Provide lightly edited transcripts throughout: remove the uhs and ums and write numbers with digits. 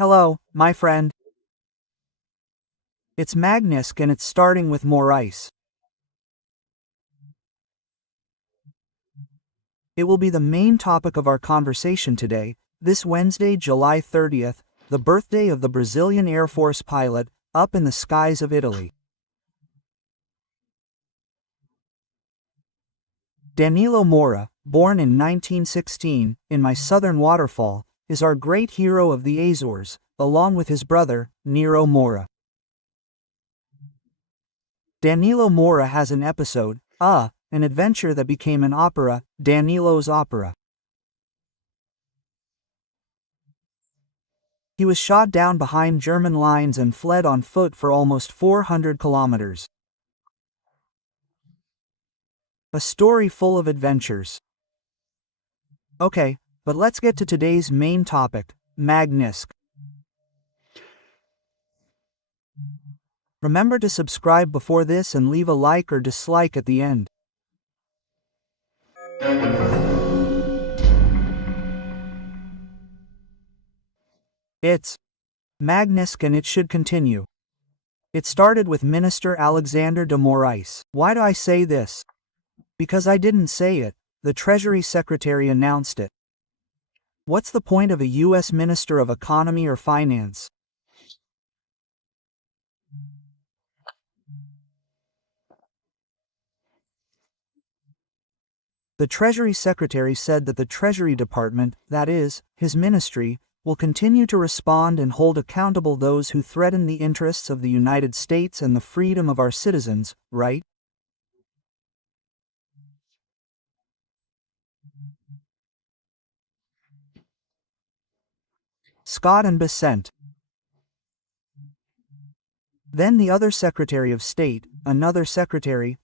Hello, my friend. It's Magnisk and it's starting with more ice. It will be the main topic of our conversation today, this Wednesday, July 30th, the birthday of the Brazilian Air Force pilot, up in the skies of Italy. Danilo Moura, born in 1916, in my southern waterfall, is our great hero of the Azores, along with his brother, Nero Moura. Danilo Moura has an episode, an adventure that became an opera, Danilo's Opera. He was shot down behind German lines and fled on foot for almost 400 kilometers. A story full of adventures. Okay, but let's get to today's main topic, Magnisk. Remember to subscribe before this and leave a like or dislike at the end. It's Magnisk and it should continue. It started with Minister Alexandre de Moraes. Why do I say this? Because I didn't say it, the Treasury Secretary announced it. What's the point of a U.S. Minister of Economy or Finance? The Treasury Secretary said that the Treasury Department, that is, his ministry, will continue to respond and hold accountable those who threaten the interests of the United States and the freedom of our citizens, right? Scott and Besant. Then the other Secretary of State, another Secretary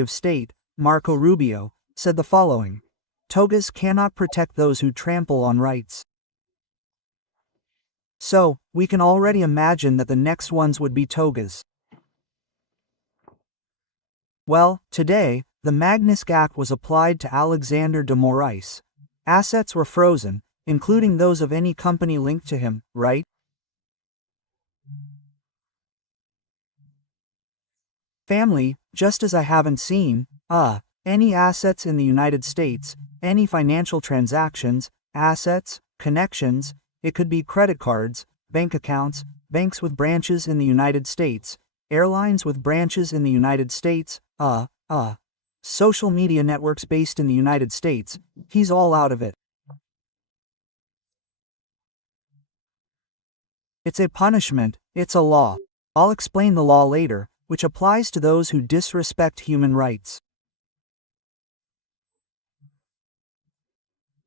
of State, Marco Rubio, said the following: togas cannot protect those who trample on rights. So, we can already imagine that the next ones would be togas. Well, today, the Magnisk Act was applied to Alexandre de Moraes. Assets were frozen, including those of any company linked to him, right? Family, just as I haven't seen, any assets in the United States, any financial transactions, assets, connections, it could be credit cards, bank accounts, banks with branches in the United States, airlines with branches in the United States, social media networks based in the United States, he's all out of it. It's a punishment, it's a law. I'll explain the law later, which applies to those who disrespect human rights.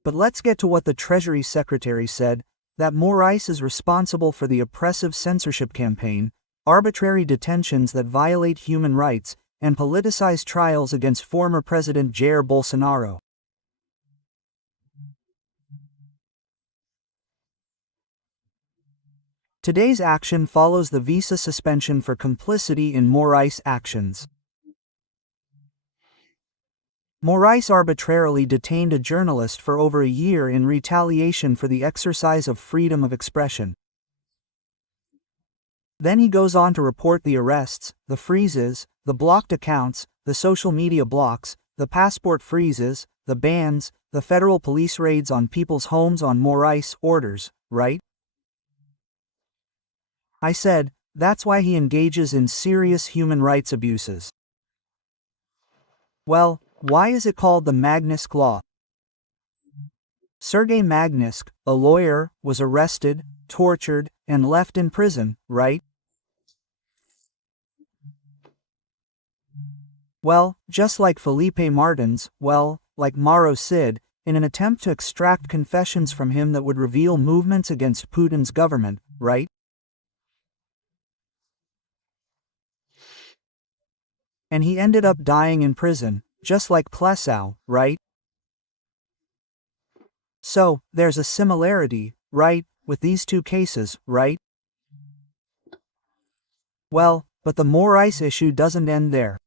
But let's get to what the Treasury Secretary said, that Moraes is responsible for the oppressive censorship campaign, arbitrary detentions that violate human rights, and politicized trials against former President Jair Bolsonaro. Today's action follows the visa suspension for complicity in Moraes' actions. Moraes arbitrarily detained a journalist for over a year in retaliation for the exercise of freedom of expression. Then he goes on to report the arrests, the freezes, the blocked accounts, the social media blocks, the passport freezes, the bans, the federal police raids on people's homes on Moraes' orders, right? I said, that's why he engages in serious human rights abuses. Well, why is it called the Magnisk Law? Sergei Magnisk, a lawyer, was arrested, tortured, and left in prison, right? Well, just like Felipe Martins, like Mauro Cid, in an attempt to extract confessions from him that would reveal movements against Putin's government, right? And he ended up dying in prison, just like Plessau, right? So, there's a similarity, right, with these two cases, right? Well, but the Moraes issue doesn't end there.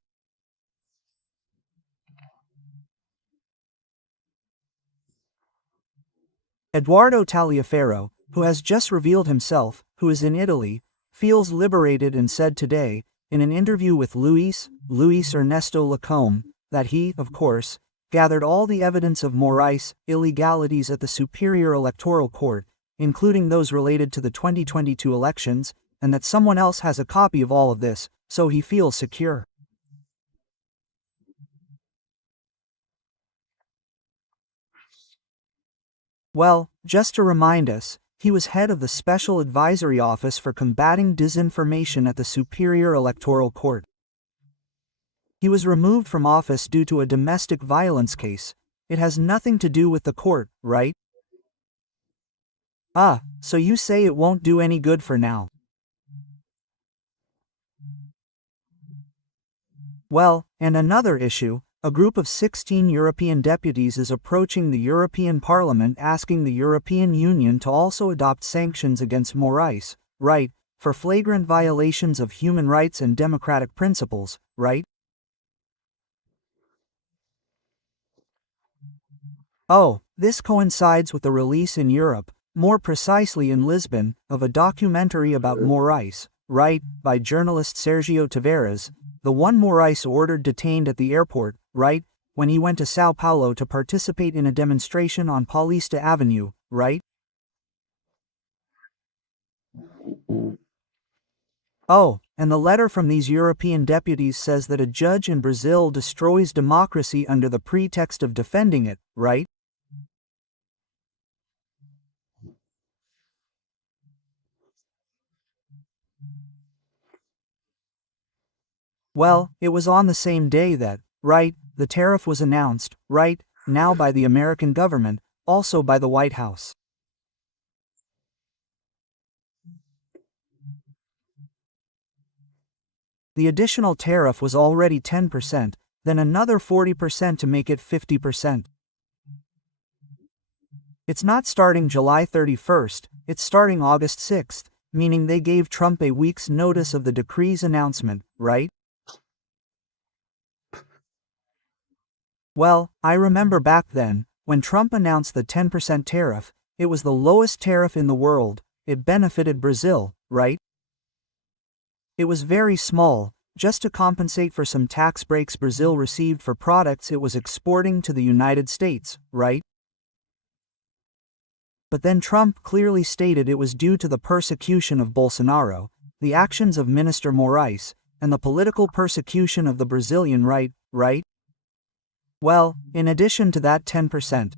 Eduardo Taliaferro, who has just revealed himself, who is in Italy, feels liberated and said today, in an interview with Luis Ernesto Lacombe, that he, of course, gathered all the evidence of Morais' illegalities at the Superior Electoral Court, including those related to the 2022 elections, and that someone else has a copy of all of this, so he feels secure. Well, just to remind us, he was head of the Special Advisory Office for Combating Disinformation at the Superior Electoral Court. He was removed from office due to a domestic violence case. It has nothing to do with the court, right? Ah, so you say it won't do any good for now. Well, and another issue, a group of 16 European deputies is approaching the European Parliament asking the European Union to also adopt sanctions against Morais, right, for flagrant violations of human rights and democratic principles, right? Oh, this coincides with the release in Europe, more precisely in Lisbon, of a documentary about Morais, right, by journalist Sergio Tavares, the one Morais ordered detained at the airport, right, when he went to Sao Paulo to participate in a demonstration on Paulista Avenue, right? Oh, and the letter from these European deputies says that a judge in Brazil destroys democracy under the pretext of defending it, right? Well, it was on the same day that, right, the tariff was announced, right, now by the American government, also by the White House. The additional tariff was already 10%, then another 40% to make it 50%. It's not starting July 31st, it's starting August 6th, meaning they gave Trump a week's notice of the decree's announcement, right? Well, I remember back then, when Trump announced the 10% tariff, it was the lowest tariff in the world, it benefited Brazil, right? It was very small, just to compensate for some tax breaks Brazil received for products it was exporting to the United States, right? But then Trump clearly stated it was due to the persecution of Bolsonaro, the actions of Minister Morais, and the political persecution of the Brazilian right, right? Well, in addition to that 10%.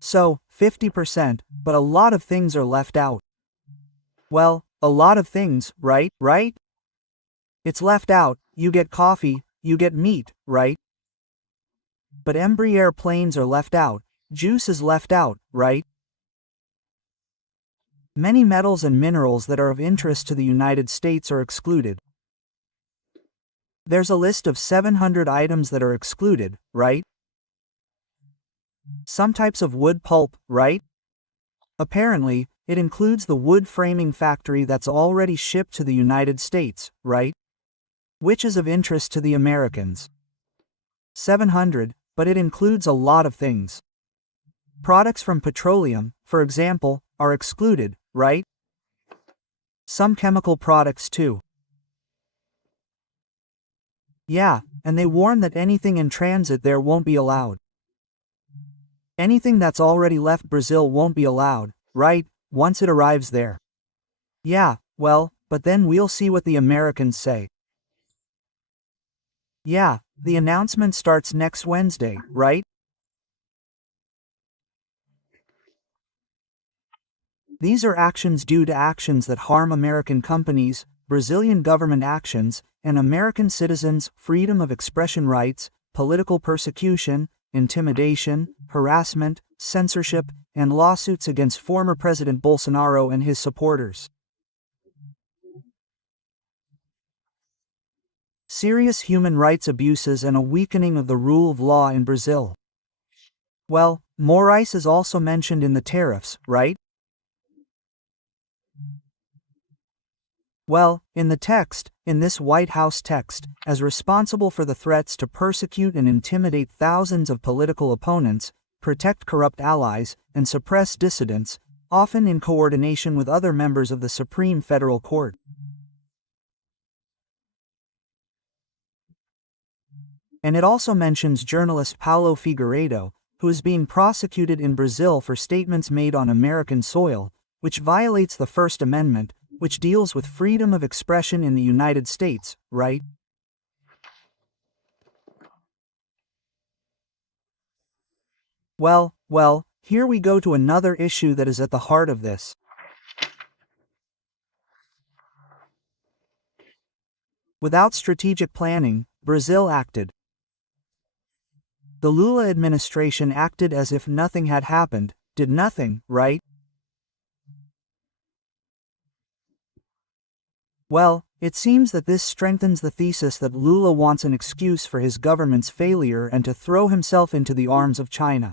So, 50%, but a lot of things are left out. Well, a lot of things, right, right? It's left out, you get coffee, you get meat, right? But Embraer planes are left out, juice is left out, right? Many metals and minerals that are of interest to the United States are excluded. There's a list of 700 items that are excluded, right? Some types of wood pulp, right? Apparently, it includes the wood framing factory that's already shipped to the United States, right? Which is of interest to the Americans. 700, but it includes a lot of things. Products from petroleum, for example, are excluded, right? Some chemical products too. Yeah, and they warn that anything in transit there won't be allowed. Anything that's already left Brazil won't be allowed, right, once it arrives there. Yeah, well, but then we'll see what the Americans say. Yeah, the announcement starts next Wednesday, right? These are actions due to actions that harm American companies, Brazilian government actions, and American citizens' freedom of expression rights, political persecution, intimidation, harassment, censorship, and lawsuits against former President Bolsonaro and his supporters. Serious human rights abuses and a weakening of the rule of law in Brazil. Well, Morais is also mentioned in the tariffs, right? Well, in the text, in this White House text, as responsible for the threats to persecute and intimidate thousands of political opponents, protect corrupt allies, and suppress dissidents, often in coordination with other members of the Supreme Federal Court. And it also mentions journalist Paulo Figueiredo, who is being prosecuted in Brazil for statements made on American soil, which violates the First Amendment, which deals with freedom of expression in the United States, right? Well, here we go to another issue that is at the heart of this. Without strategic planning, Brazil acted. The Lula administration acted as if nothing had happened, did nothing, right? Well, it seems that this strengthens the thesis that Lula wants an excuse for his government's failure and to throw himself into the arms of China.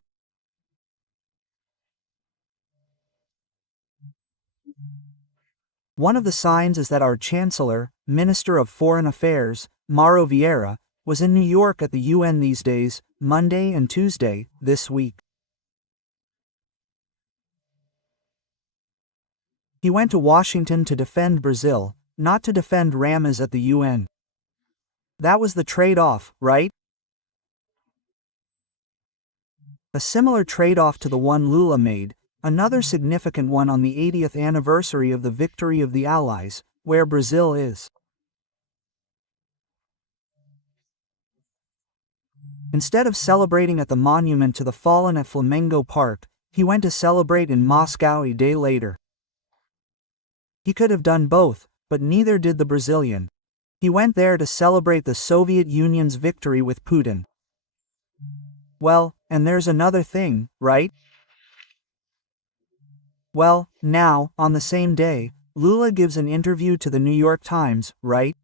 One of the signs is that our Chancellor, Minister of Foreign Affairs, Mauro Vieira, was in New York at the UN these days, Monday and Tuesday, this week. He went to Washington to defend Brazil, not to defend Ramas at the UN. That was the trade-off, right? A similar trade-off to the one Lula made, another significant one on the 80th anniversary of the victory of the Allies, where Brazil is. Instead of celebrating at the monument to the fallen at Flamengo Park, he went to celebrate in Moscow a day later. He could have done both, but neither did the Brazilian. He went there to celebrate the Soviet Union's victory with Putin. Well, and there's another thing, right? Well, now, on the same day, Lula gives an interview to the New York Times, right?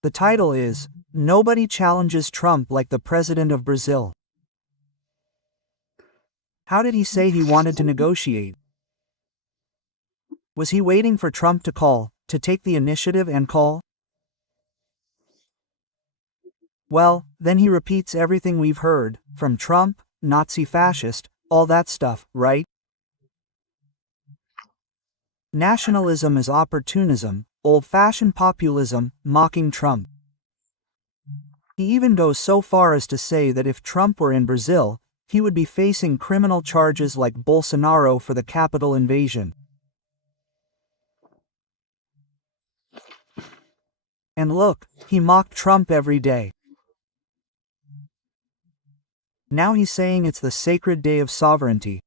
The title is, "Nobody Challenges Trump Like the President of Brazil." How did he say he wanted to negotiate? Was he waiting for Trump to call, to take the initiative and call? Well, then he repeats everything we've heard, from Trump, Nazi fascist, all that stuff, right? Nationalism is opportunism, old-fashioned populism, mocking Trump. He even goes so far as to say that if Trump were in Brazil, he would be facing criminal charges like Bolsonaro for the Capitol invasion. And look, he mocked Trump every day. Now he's saying it's the sacred day of sovereignty.